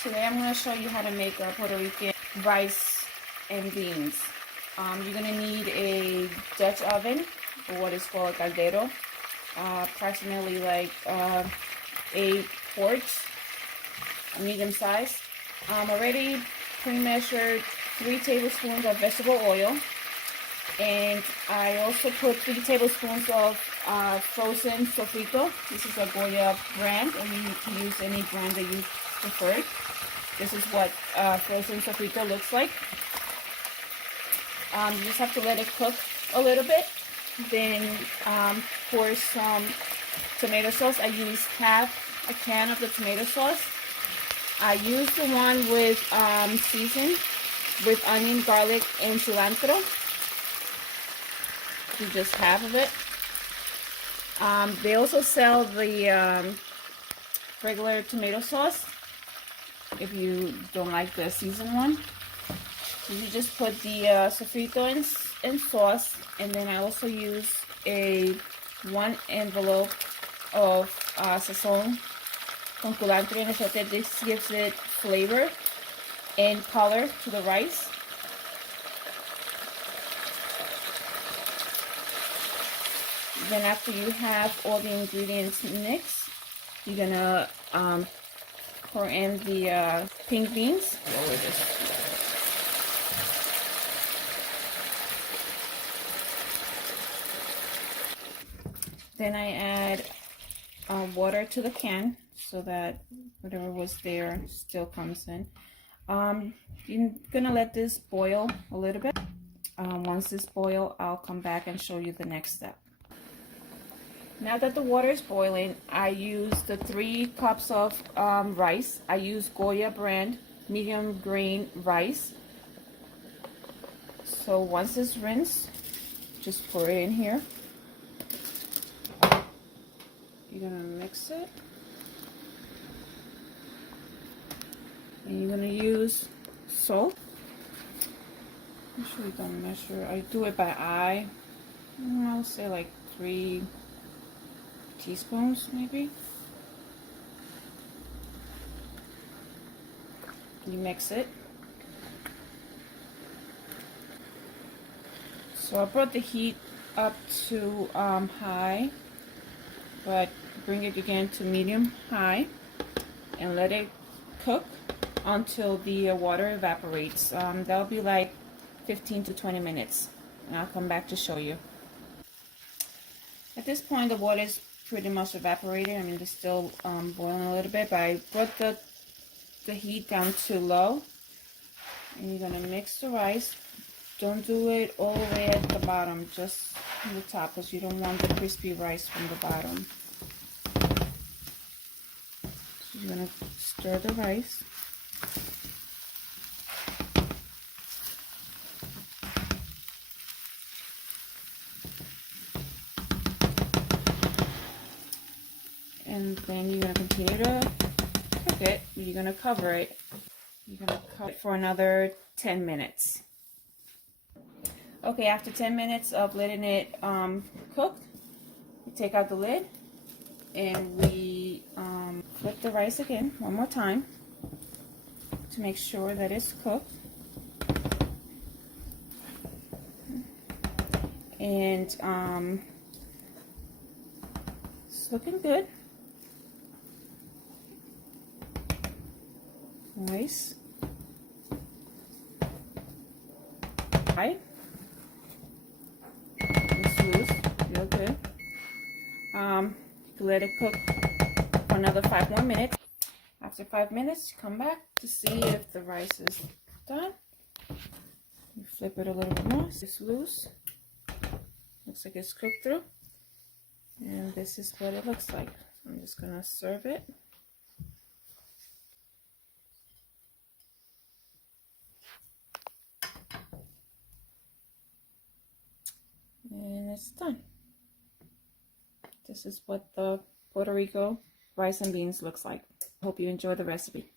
Today I'm going to show you how to make a Puerto Rican rice and beans. You're going to need a Dutch oven, or what is called a caldero, approximately like 8 quarts, a medium size. Already pre-measured 3 tablespoons of vegetable oil, and I also put 3 tablespoons of frozen sofrito. This is a Goya brand, and you can use any brand that you prefer. This is what frozen sofrito looks like. You just have to let it cook a little bit. Then pour some tomato sauce. I use half a can of the tomato sauce. I use the one with seasoned with onion, garlic, and cilantro. Do just half of it. They also sell the regular tomato sauce if you don't like the seasoned one. You just put the sofrito in sauce, and then I also use a 1 envelope of sazon con culantro and achiote. This gives it flavor and color to the rice. Then after you have all the ingredients mixed, you're gonna pour in the pink beans. Lower this. Then I add water to the can so that whatever was there still comes in. You're gonna let this boil a little bit. Once this boils, I'll come back and show you the next step. Now that the water is boiling, I use the 3 cups of rice. I use Goya brand medium grain rice. So once it's rinsed, just pour it in here. You're gonna mix it. And you're gonna use salt. I usually don't measure. I do it by eye. I'll say like 3 teaspoons maybe. You mix it. So I brought the heat up to high, but bring it again to medium high and let it cook until the water evaporates. That'll be like 15 to 20 minutes, and I'll come back to show you. At this point, the water is pretty much evaporated. I mean, it's still boiling a little bit, but I brought the heat down to low, and you're gonna mix the rice. Don't do it all the way at the bottom, just on the top, because you don't want the crispy rice from the bottom. So you're gonna stir the rice. And then you're gonna continue to cook it. You're gonna cover it. You're gonna cover it for another 10 minutes. Okay, after 10 minutes of letting it cook, we take out the lid and we flip the rice again one more time to make sure that it's cooked. And it's looking good. Nice. Right. It's loose. Real good. Let it cook for another 5 more minutes. After 5 minutes, come back to see if the rice is done. You flip it a little bit more. It's loose. Looks like it's cooked through. And this is what it looks like. I'm just gonna serve it. And it's done. This is what the Puerto Rico rice and beans looks like. Hope you enjoy the recipe.